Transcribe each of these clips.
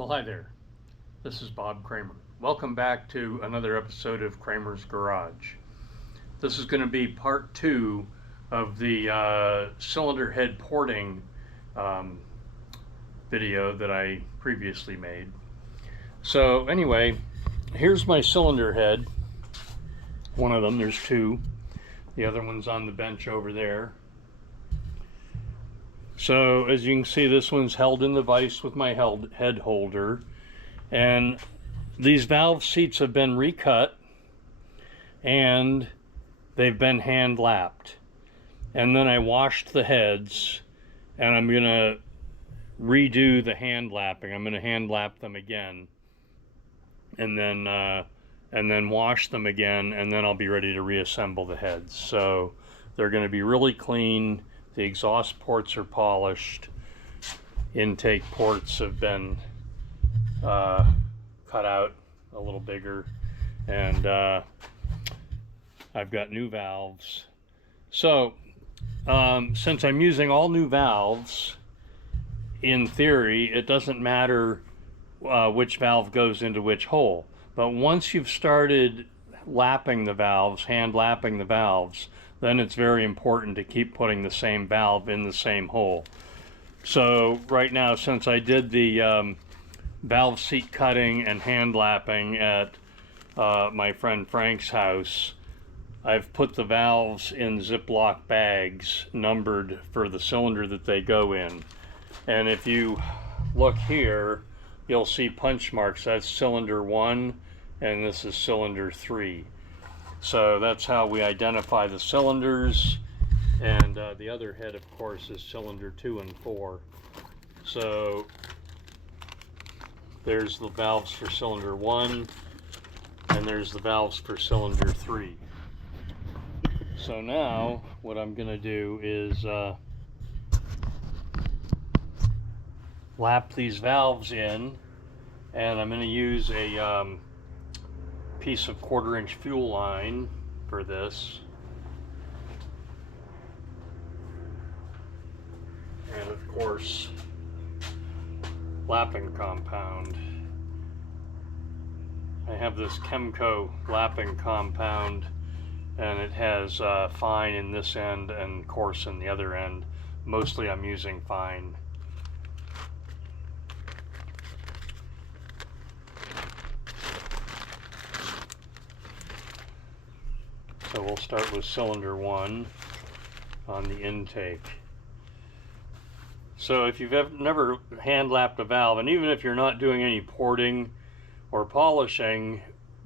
Well, hi there. This is Bob Kramer. Welcome back to another episode of Kramer's Garage. This is going to be part 2 of the cylinder head porting video that I previously made. So anyway, here's my cylinder head. One of them, there's two. The other one's on the bench over there. So as you can see, this one's held in the vise with my head holder, and these valve seats have been recut and they've been hand lapped, and then I washed the heads, and I'm gonna redo the hand lapping. I'm gonna hand lap them again and then wash them again, and then I'll be ready to reassemble the heads. So they're going to be really clean. The exhaust ports are polished. Intake ports have been cut out a little bigger, and I've got new valves. So since I'm using all new valves, in theory it doesn't matter which valve goes into which hole. But once you've started lapping the valves, hand lapping the valves, then it's very important to keep putting the same valve in the same hole. So right now, since I did the valve seat cutting and hand lapping at my friend Frank's house, I've put the valves in Ziploc bags numbered for the cylinder that they go in. And if you look here, you'll see punch marks. That's cylinder 1 and this is cylinder 3. So that's how we identify the cylinders, and the other head, of course, is cylinder 2 and 4. So there's the valves for cylinder 1, and there's the valves for cylinder 3. So now what I'm going to do is lap these valves in, and I'm going to use a piece of 1/4-inch fuel line for this, and of course lapping compound. I have this Chemco lapping compound, and it has fine in this end and coarse in the other end. Mostly I'm using fine. So we'll start with cylinder 1 on the intake. So if you've never hand lapped a valve, and even if you're not doing any porting or polishing,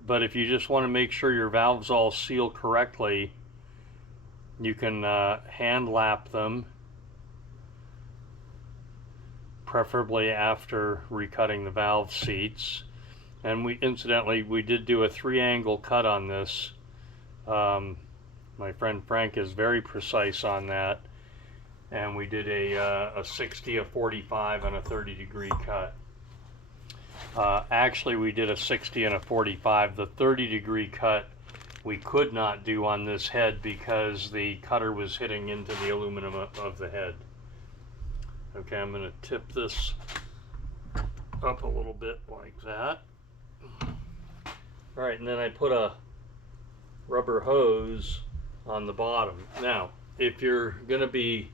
but if you just want to make sure your valves all seal correctly, you can hand lap them, preferably after recutting the valve seats. And incidentally, we did do a 3-angle cut on this. My friend Frank is very precise on that, and we did a 60, a 45, and a 30-degree cut. Actually, we did a 60 and a 45. The 30-degree cut we could not do on this head because the cutter was hitting into the aluminum of the head. Okay, I'm going to tip this up a little bit like that. All right, and then I put a rubber hose on the bottom. Now, if you're going to be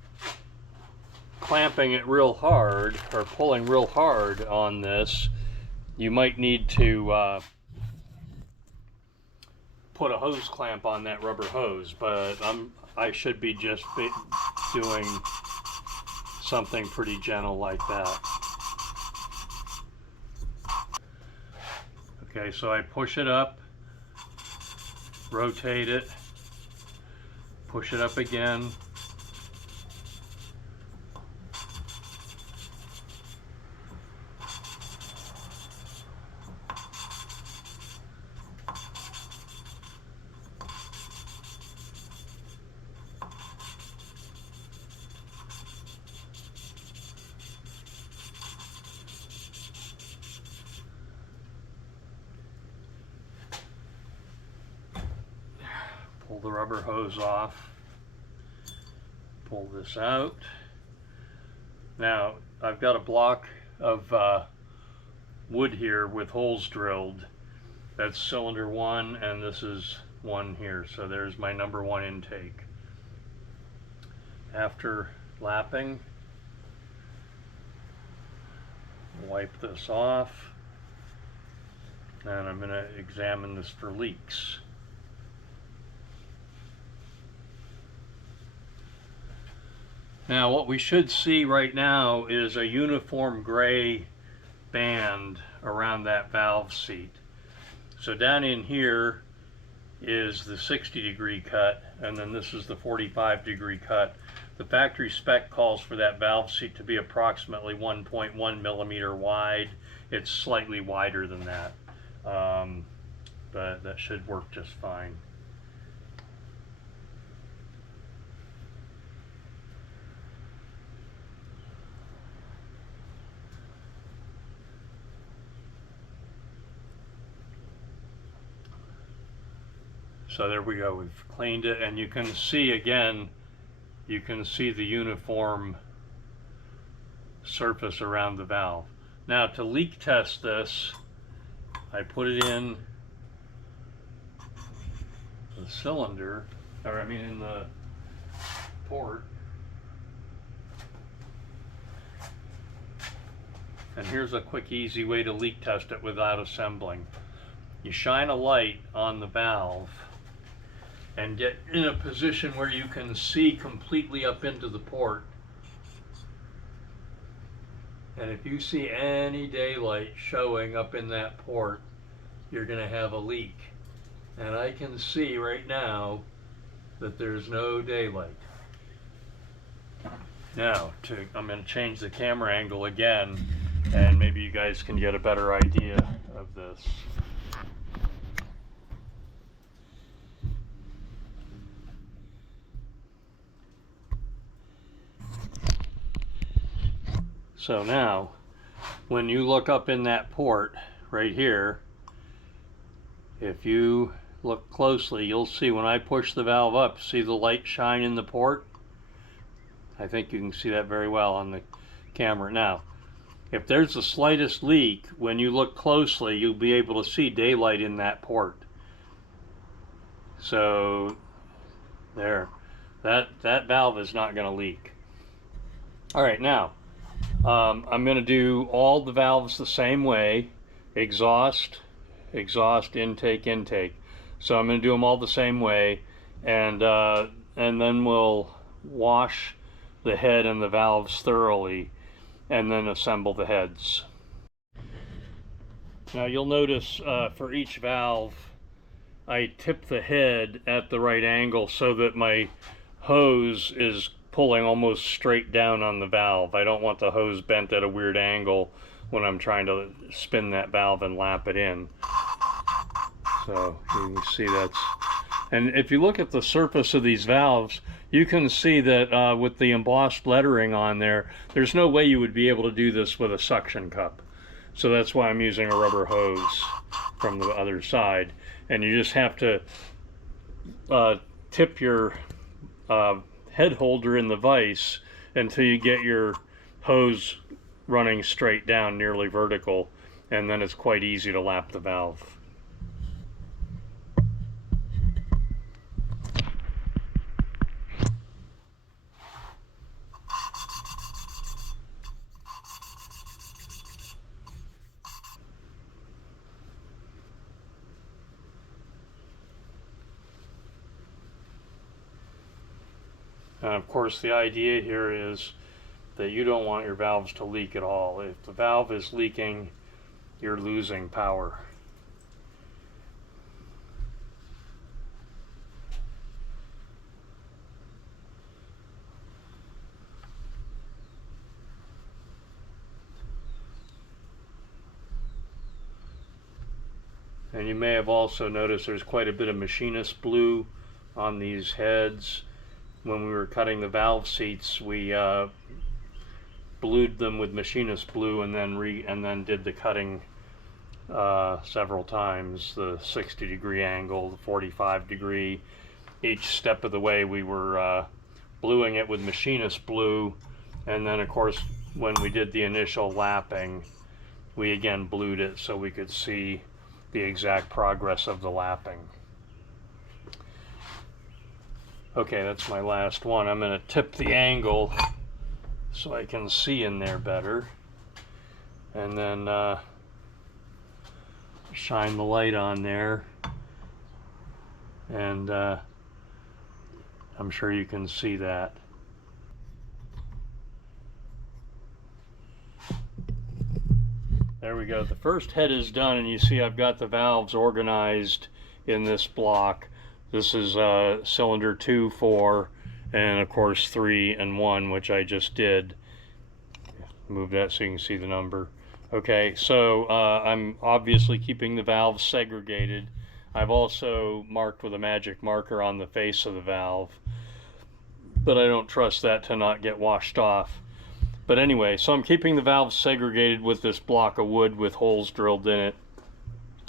clamping it real hard or pulling real hard on this, you might need to put a hose clamp on that rubber hose, but I should be just doing something pretty gentle like that. Okay, so I push it up, rotate it, push it up again, pull the rubber hose off, pull this out. Now I've got a block of wood here with holes drilled. That's cylinder 1, and this is 1 here. So there's my number 1 intake. After lapping, wipe this off, and I'm going to examine this for leaks. Now what we should see right now is a uniform gray band around that valve seat. So down in here is the 60-degree cut, and then this is the 45-degree cut. The factory spec calls for that valve seat to be approximately 1.1 millimeter wide. It's slightly wider than that, but that should work just fine. So there we go, we've cleaned it, and you can see again, you can see the uniform surface around the valve. Now to leak test this, I put it in the cylinder, or I mean in the port. And here's a quick, easy way to leak test it without assembling. You shine a light on the valve and get in a position where you can see completely up into the port. And if you see any daylight showing up in that port, you're going to have a leak. And I can see right now that there's no daylight. Now, I'm going to change the camera angle again, and maybe you guys can get a better idea of this. So now, when you look up in that port right here, if you look closely, you'll see when I push the valve up, see the light shine in the port? I think you can see that very well on the camera. Now, if there's the slightest leak, when you look closely, you'll be able to see daylight in that port. So, there. That valve is not going to leak. All right, now, I'm going to do all the valves the same way. Exhaust, intake, intake. So I'm going to do them all the same way, and then we'll wash the head and the valves thoroughly, and then assemble the heads. Now you'll notice for each valve, I tip the head at the right angle so that my hose is pulling almost straight down on the valve. I don't want the hose bent at a weird angle when I'm trying to spin that valve and lap it in. So you can see that's, and if you look at the surface of these valves, you can see that with the embossed lettering on there, there's no way you would be able to do this with a suction cup. So that's why I'm using a rubber hose from the other side. And you just have to tip your head holder in the vise until you get your hose running straight down, nearly vertical, and then it's quite easy to lap the valve. And of course the idea here is that you don't want your valves to leak at all. If the valve is leaking, you're losing power. And you may have also noticed there's quite a bit of machinist blue on these heads. When we were cutting the valve seats, we blued them with machinist blue and then did the cutting several times. The 60-degree angle, the 45-degree. Each step of the way we were bluing it with machinist blue, and then of course when we did the initial lapping, we again blued it so we could see the exact progress of the lapping. Okay, that's my last one. I'm going to tip the angle so I can see in there better, and then shine the light on there, and I'm sure you can see that. There we go. The first head is done, and you see I've got the valves organized in this block. This is cylinder 2, 4, and of course 3 and 1, which I just did. Move that so you can see the number. Okay, so I'm obviously keeping the valves segregated. I've also marked with a magic marker on the face of the valve, but I don't trust that to not get washed off. But anyway, so I'm keeping the valves segregated with this block of wood with holes drilled in it.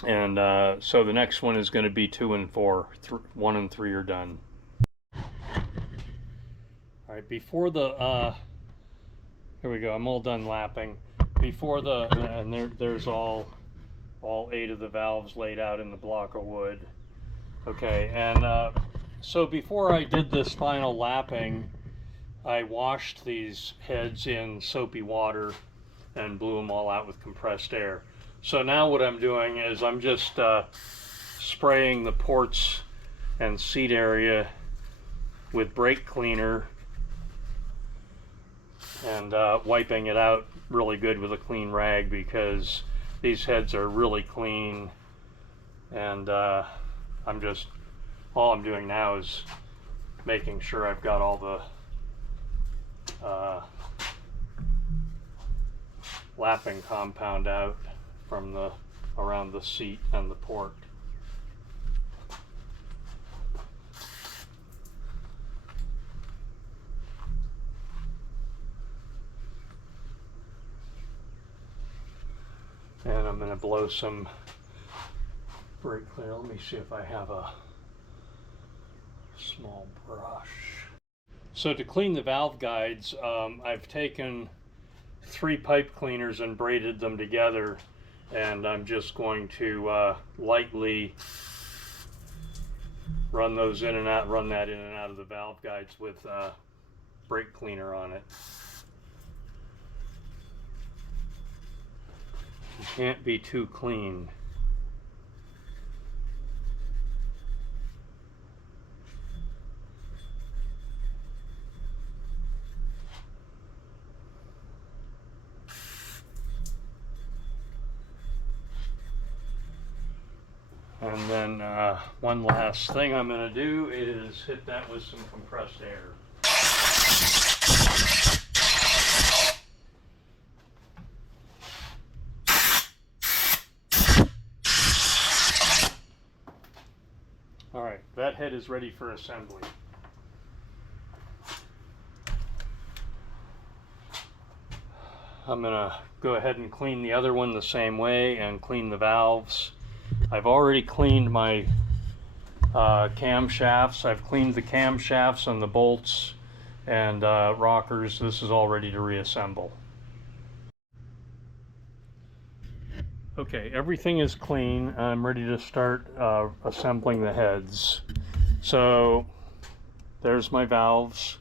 And so the next one is going to be 2 and 4. 1 and 3 are done. All right, before the, here we go, I'm all done lapping. Before the, and there's all 8 of the valves laid out in the block of wood. Okay, and so before I did this final lapping, I washed these heads in soapy water and blew them all out with compressed air. So now what I'm doing is I'm just spraying the ports and seat area with brake cleaner and wiping it out really good with a clean rag, because these heads are really clean, and all I'm doing now is making sure I've got all the lapping compound out from around the seat and the port. And I'm going to blow some brake cleaner. Let me see if I have a small brush. So to clean the valve guides, I've taken 3 pipe cleaners and braided them together, and I'm just going to lightly run those in and out, run that in and out of the valve guides with brake cleaner on it. You can't be too clean. And then one last thing I'm going to do is hit that with some compressed air. All right, that head is ready for assembly. I'm going to go ahead and clean the other one the same way and clean the valves. I've already cleaned my camshafts. I've cleaned the camshafts and the bolts and rockers. This is all ready to reassemble. Okay, everything is clean. I'm ready to start assembling the heads. So there's my valves.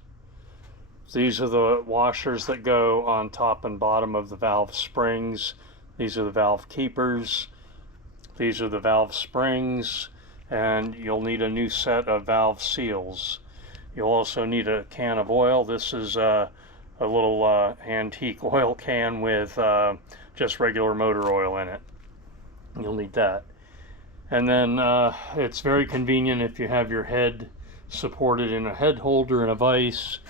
These are the washers that go on top and bottom of the valve springs. These are the valve keepers. These are the valve springs, and you'll need a new set of valve seals. You'll also need a can of oil. This is a little antique oil can with just regular motor oil in it. You'll need that. And then it's very convenient if you have your head supported in a head holder and a vise.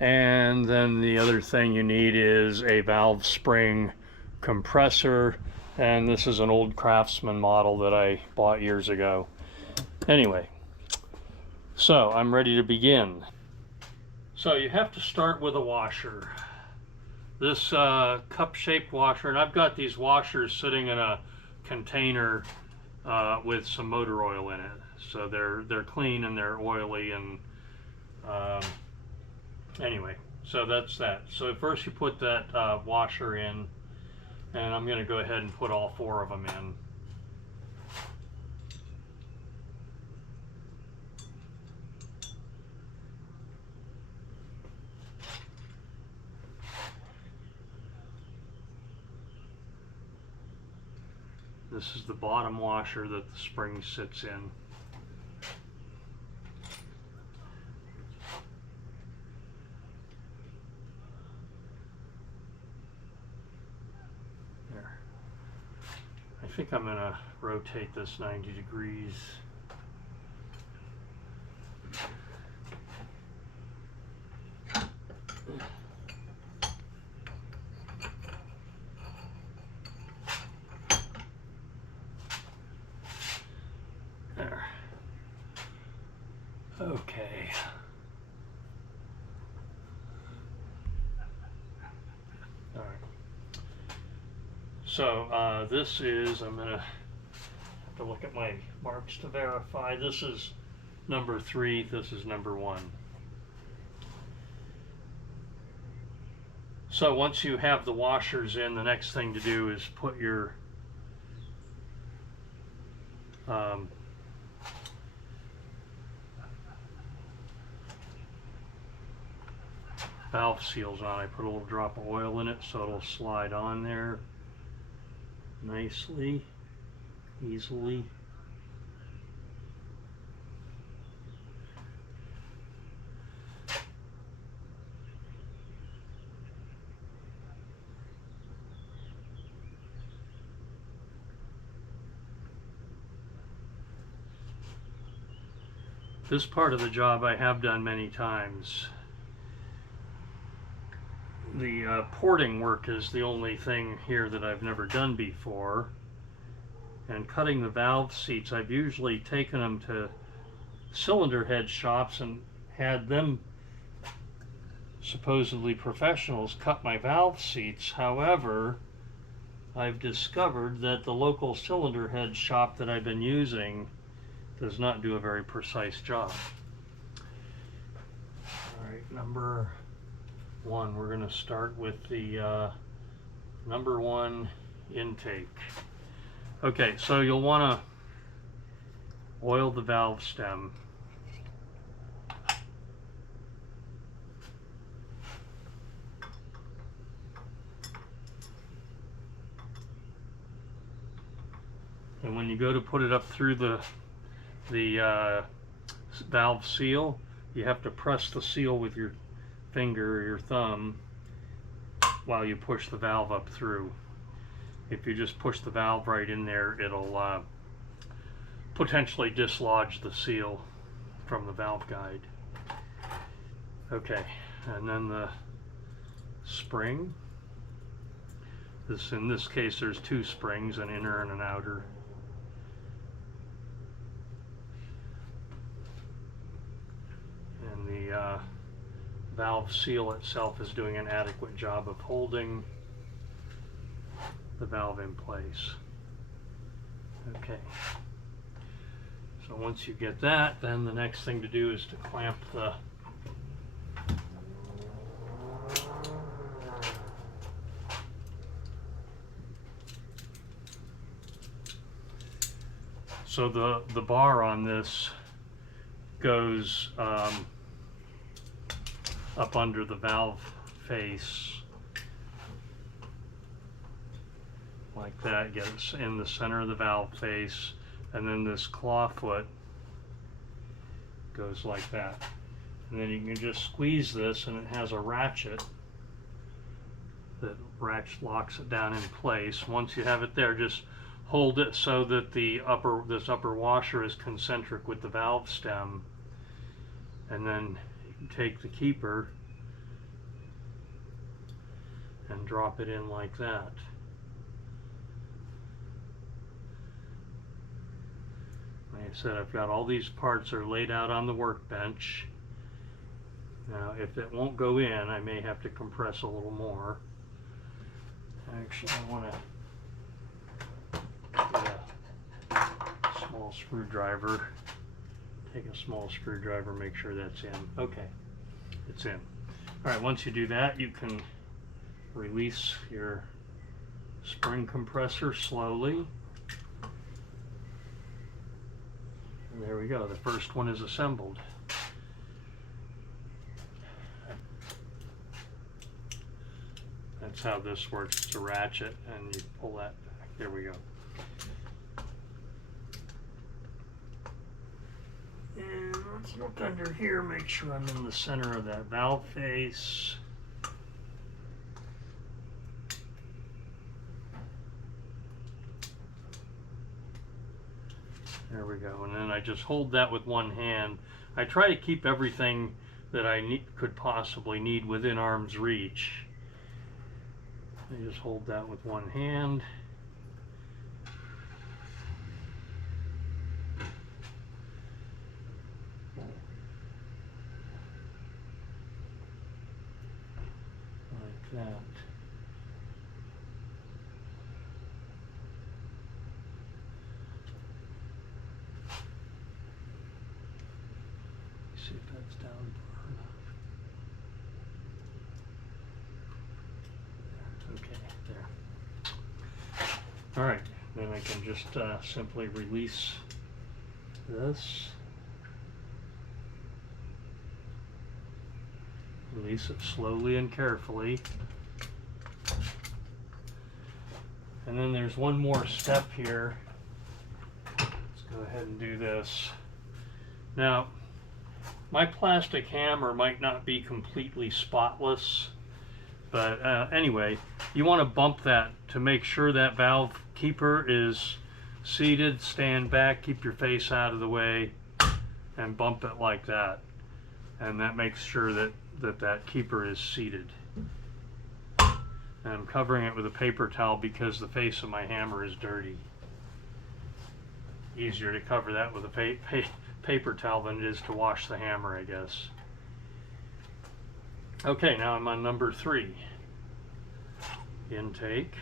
And then the other thing you need is a valve spring compressor. And this is an old Craftsman model that I bought years ago. Anyway, so I'm ready to begin. So you have to start with a washer. This cup-shaped washer, and I've got these washers sitting in a container with some motor oil in it. So they're clean and they're oily, and anyway, so that's that. So first you put that washer in, And I'm going to go ahead and put all 4 of them in. This is the bottom washer that the spring sits in. There. I think I'm going to rotate this 90 degrees. There. Okay. All right. So this is, I'm going to have to look at my marks to verify. This is number 3, this is number 1. So once you have the washers in, the next thing to do is put your valve seals on. I put a little drop of oil in it so it'll slide on there nicely, easily. This part of the job I have done many times. The porting work is the only thing here that I've never done before. And cutting the valve seats, I've usually taken them to cylinder head shops and had them, supposedly professionals, cut my valve seats. However, I've discovered that the local cylinder head shop that I've been using does not do a very precise job. All right, number 1, we're going to start with the number 1 intake. Okay, so you'll want to oil the valve stem. And when you go to put it up through the valve seal, you have to press the seal with your finger or your thumb while you push the valve up through. If you just push the valve right in there, it'll potentially dislodge the seal from the valve guide. Okay, and then the spring. In this case, there's 2 springs, an inner and an outer. And the valve seal itself is doing an adequate job of holding the valve in place. Okay. So once you get that, then the next thing to do is to clamp the the bar on this goes up under the valve face like that, gets in the center of the valve face, and then this claw foot goes like that. And then you can just squeeze this and it has a ratchet that locks it down in place. Once you have it there, just hold it so that this upper washer is concentric with the valve stem, and then you can take the keeper and drop it in like that. Like I said, I've got all these parts are laid out on the workbench. Now if it won't go in, I may have to compress a little more. Actually, I want to get a small screwdriver. Take a small screwdriver, make sure that's in. Okay, it's in. All right, once you do that, you can release your spring compressor slowly. And there we go, the first one is assembled. That's how this works. It's a ratchet and you pull that back. There we go. And let's look under here, make sure I'm in the center of that valve face. There we go, and then I just hold that with one hand. I try to keep everything that I could possibly need within arm's reach. I just hold that with one hand. Like that. See if that's down far enough. Okay, there. All right, then I can just simply release this. Release it slowly and carefully. And then there's one more step here. Let's go ahead and do this. Now, my plastic hammer might not be completely spotless, but anyway, you want to bump that to make sure that valve keeper is seated. Stand back, keep your face out of the way, and bump it like that. And that makes sure that that keeper is seated. And I'm covering it with a paper towel because the face of my hammer is dirty. Easier to cover that with a paper towel than it is to wash the hammer, I guess. Okay, now I'm on number 3. Intake.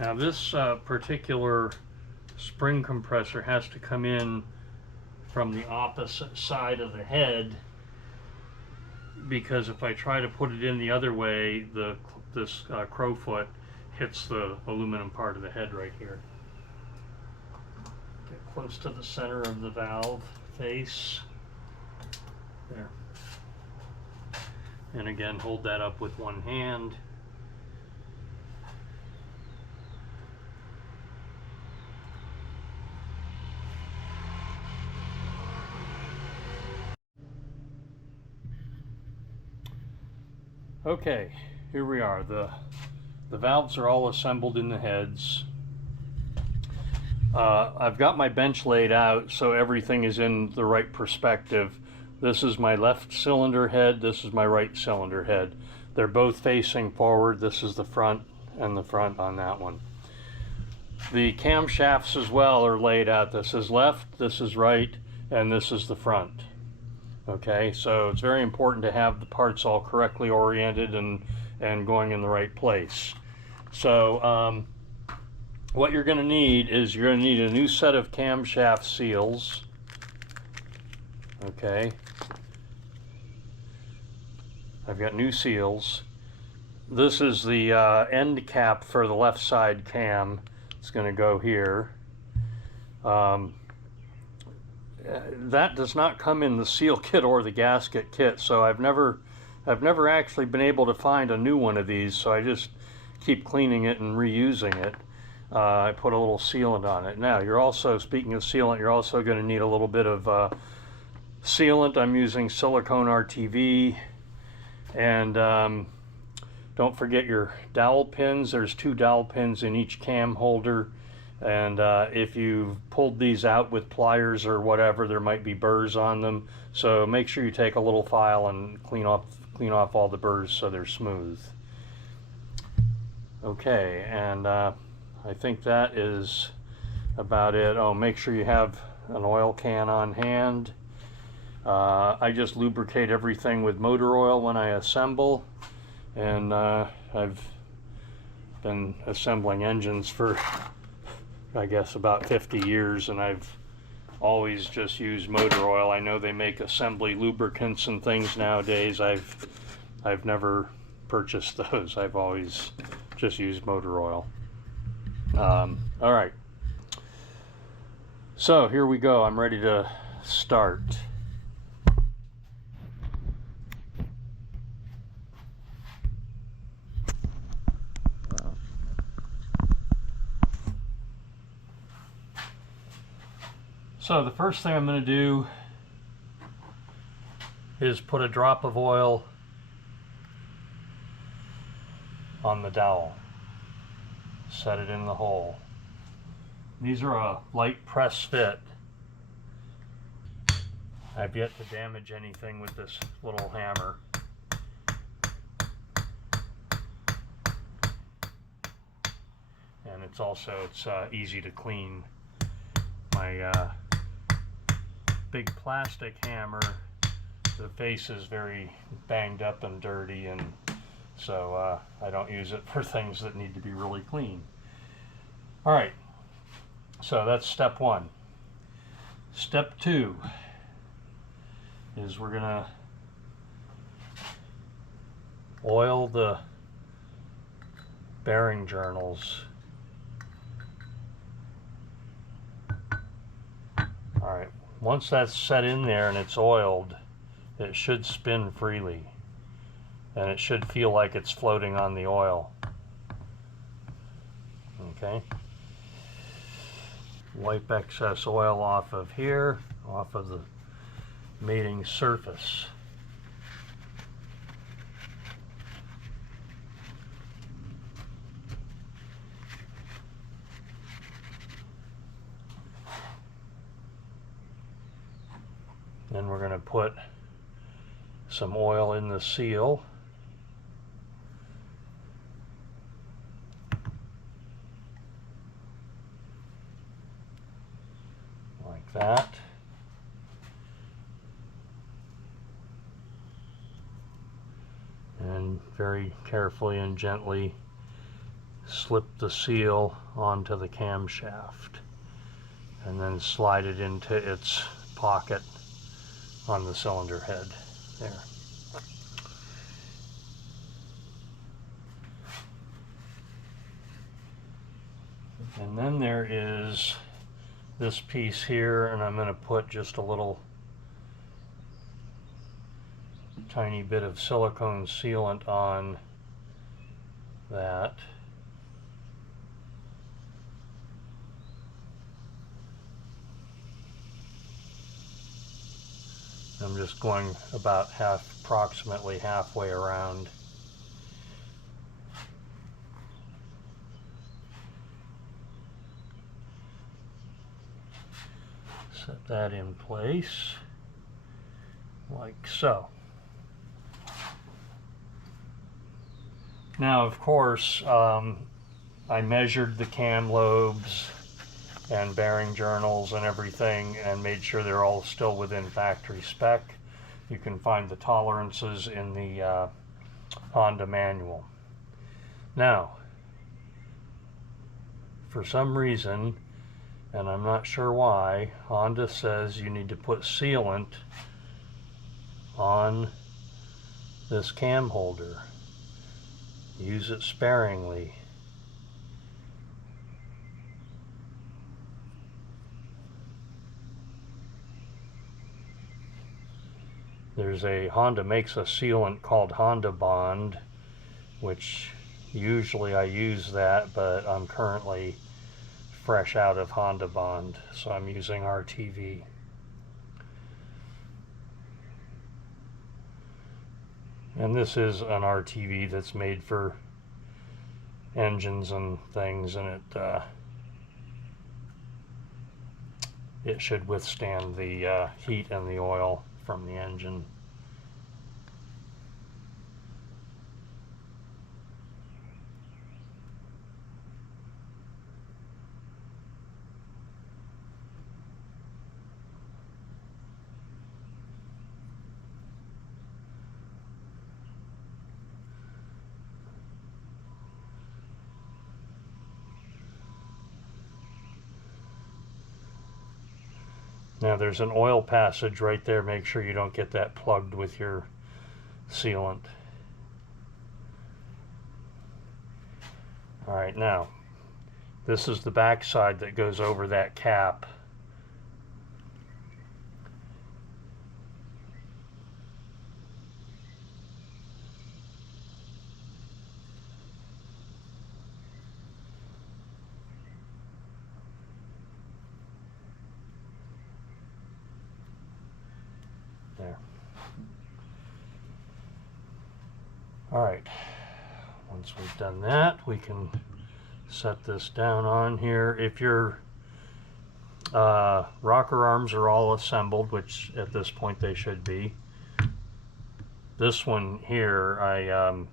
Now this particular spring compressor has to come in from the opposite side of the head, because if I try to put it in the other way, this crowfoot hits the aluminum part of the head right here. Get close to the center of the valve face. There. And again, hold that up with one hand. Okay, here we are. The valves are all assembled in the heads. I've got my bench laid out so everything is in the right perspective. This is my left cylinder head, this is my right cylinder head. They're both facing forward. This is the front and the front on that one. The camshafts as well are laid out. This is left, this is right, and this is the front. Okay, so it's very important to have the parts all correctly oriented and going in the right place. So what you're going to need is you're going to need a new set of camshaft seals. Okay, I've got new seals. This is the end cap for the left side cam. It's going to go here. That does not come in the seal kit or the gasket kit, so I've never actually been able to find a new one of these, so I just keep cleaning it and reusing it. I put a little sealant on it. Now, you're also, speaking of sealant, you're also going to need a little bit of sealant. I'm using silicone RTV, and don't forget your dowel pins. There's 2 dowel pins in each cam holder. And if you've pulled these out with pliers or whatever, there might be burrs on them. So make sure you take a little file and clean off all the burrs so they're smooth. Okay, and I think that is about it. Oh, make sure you have an oil can on hand. I just lubricate everything with motor oil when I assemble, and I've been assembling engines for, I guess, about 50 years, and I've always just use motor oil. I know they make assembly lubricants and things nowadays. I've never purchased those. I've always just used motor oil. All right. So here we go. I'm ready to start. So the first thing I'm going to do is put a drop of oil on the dowel. Set it in the hole. These are a light press fit. I've yet to damage anything with this little hammer. And it's easy to clean. My big plastic hammer, the face is very banged up and dirty, and so I don't use it for things that need to be really clean. All right, so that's step one. Step two is we're gonna oil the bearing journals. All right, once that's set in there and it's oiled, it should spin freely, and it should feel like it's floating on the oil. Okay. Wipe excess oil off of here, off of the mating surface. Then we're going to put some oil in the seal. Like that. And very carefully and gently slip the seal onto the camshaft, and then slide it into its pocket on the cylinder head there. And then there is this piece here, and I'm going to put just a little tiny bit of silicone sealant on that. I'm just going about approximately halfway around. Set that in place, like so. Now, of course, I measured the cam lobes and bearing journals and everything, and made sure they're all still within factory spec. You can find the tolerances in the Honda manual. Now, for some reason, and I'm not sure why, Honda says you need to put sealant on this cam holder. Use it sparingly. Honda makes a sealant called Honda Bond, which usually I use that, but I'm currently fresh out of Honda Bond, so I'm using RTV. And this is an RTV that's made for engines and things, and it should withstand the heat and the oil from the engine. Now there's an oil passage right there. Make sure you don't get that plugged with your sealant. All right, now this is the back side that goes over that cap. There. All right, once we've done that, we can set this down on here. If your rocker arms are all assembled, which at this point they should be, this one here, I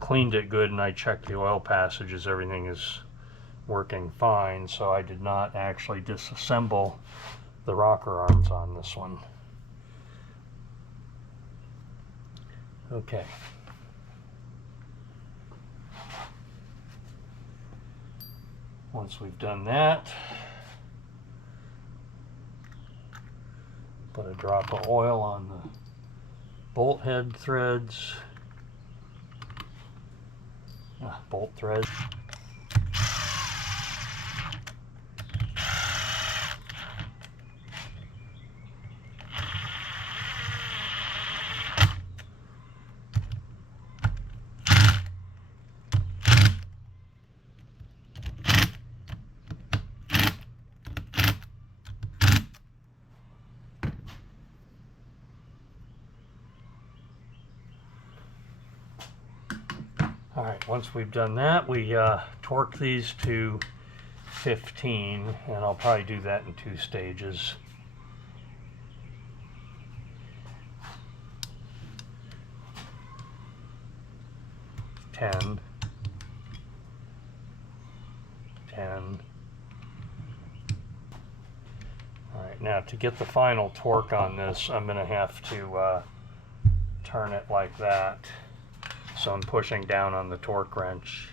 cleaned it good and I checked the oil passages. Everything is working fine, so I did not actually disassemble the rocker arms on this one. Okay. Once we've done that, put a drop of oil on the bolt head threads, bolt threads. All right, once we've done that, we torque these to 15, and I'll probably do that in 2 stages. Ten. All right, now to get the final torque on this, I'm going to have to turn it like that. So I'm pushing down on the torque wrench.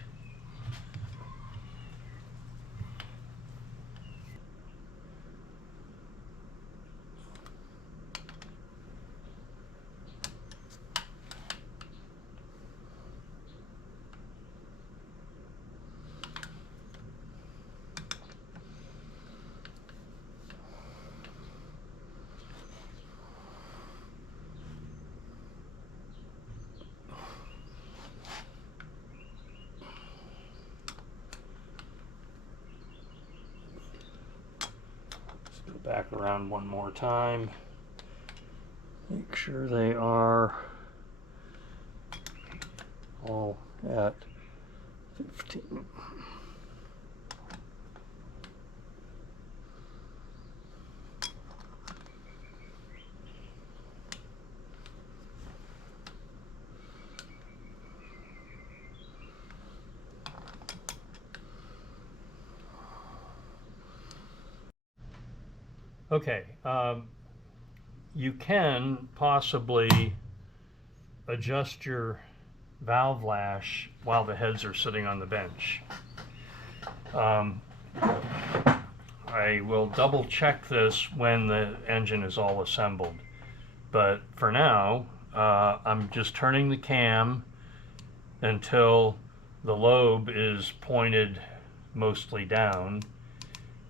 Back around one more time. Make sure they are all at 15. Okay, you can possibly adjust your valve lash while the heads are sitting on the bench. I will double check this when the engine is all assembled, but for now I'm just turning the cam until the lobe is pointed mostly down.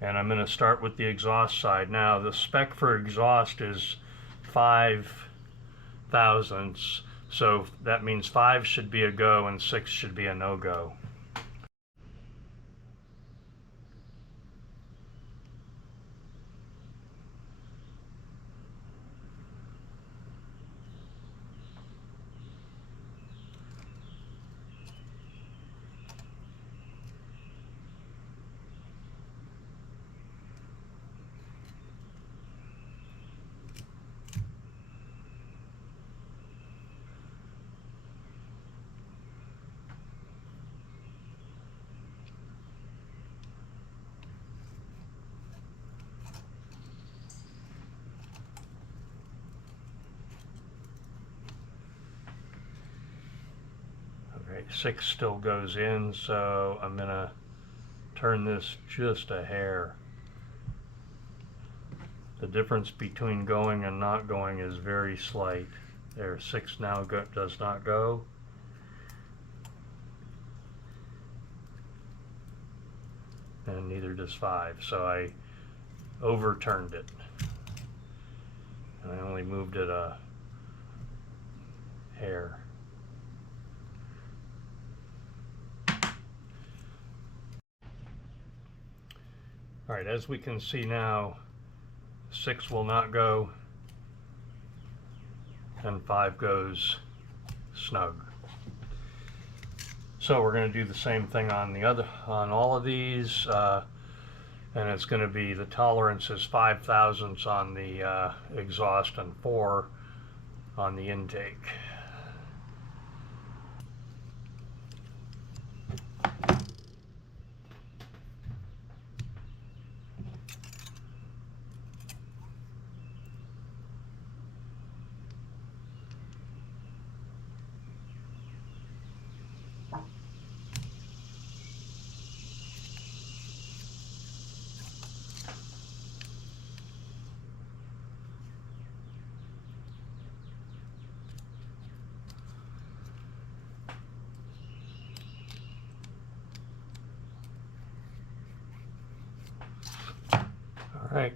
And I'm going to start with the exhaust side. Now the spec for exhaust is 5 thousandths, so that means 5 should be a go and 6 should be a no-go. Okay, 6 still goes in, so I'm going to turn this just a hair. The difference between going and not going is very slight. There, 6 now does not go. And neither does 5. So I overturned it. And I only moved it a hair. Alright, as we can see now, 6 will not go, and 5 goes snug. So we're going to do the same thing on all of these, and it's going to be, the tolerance is 5 thousandths on the exhaust and 4 on the intake. Right.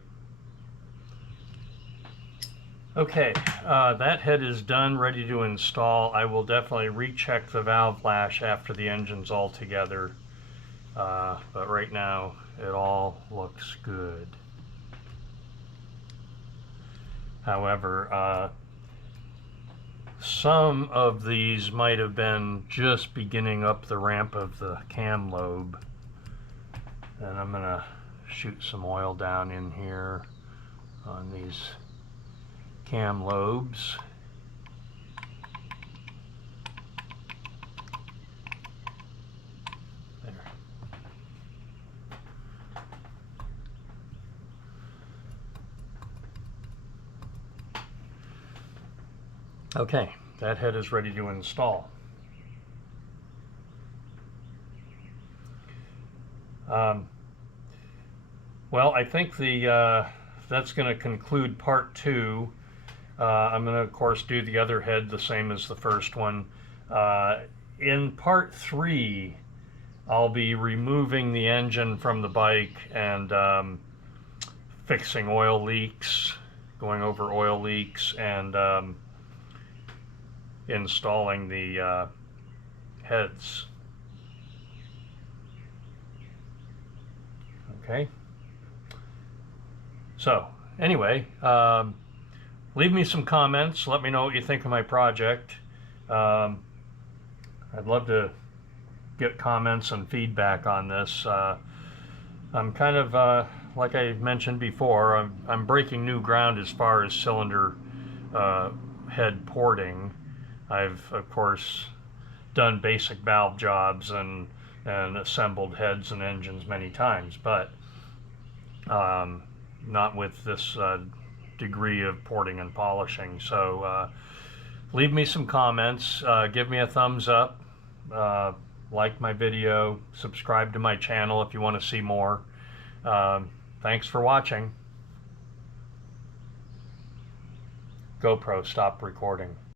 Okay, that head is done, ready to install. I will definitely recheck the valve lash after the engine's all together, but right now it all looks good. However, some of these might have been just beginning up the ramp of the cam lobe, and I'm gonna shoot some oil down in here on these cam lobes. There. Okay, that head is ready to install. Well, I think that's going to conclude part 2. I'm going to, of course, do the other head the same as the first one. In part 3, I'll be removing the engine from the bike and fixing oil leaks, going over oil leaks, and installing the heads. Okay. So, anyway, leave me some comments. Let me know what you think of my project. I'd love to get comments and feedback on this. I'm kind of, like I mentioned before, I'm breaking new ground as far as cylinder head porting. I've, of course, done basic valve jobs and assembled heads and engines many times, but not with this degree of porting and polishing. So leave me some comments, give me a thumbs up, like my video, subscribe to my channel if you want to see more. Thanks for watching. GoPro, stop recording.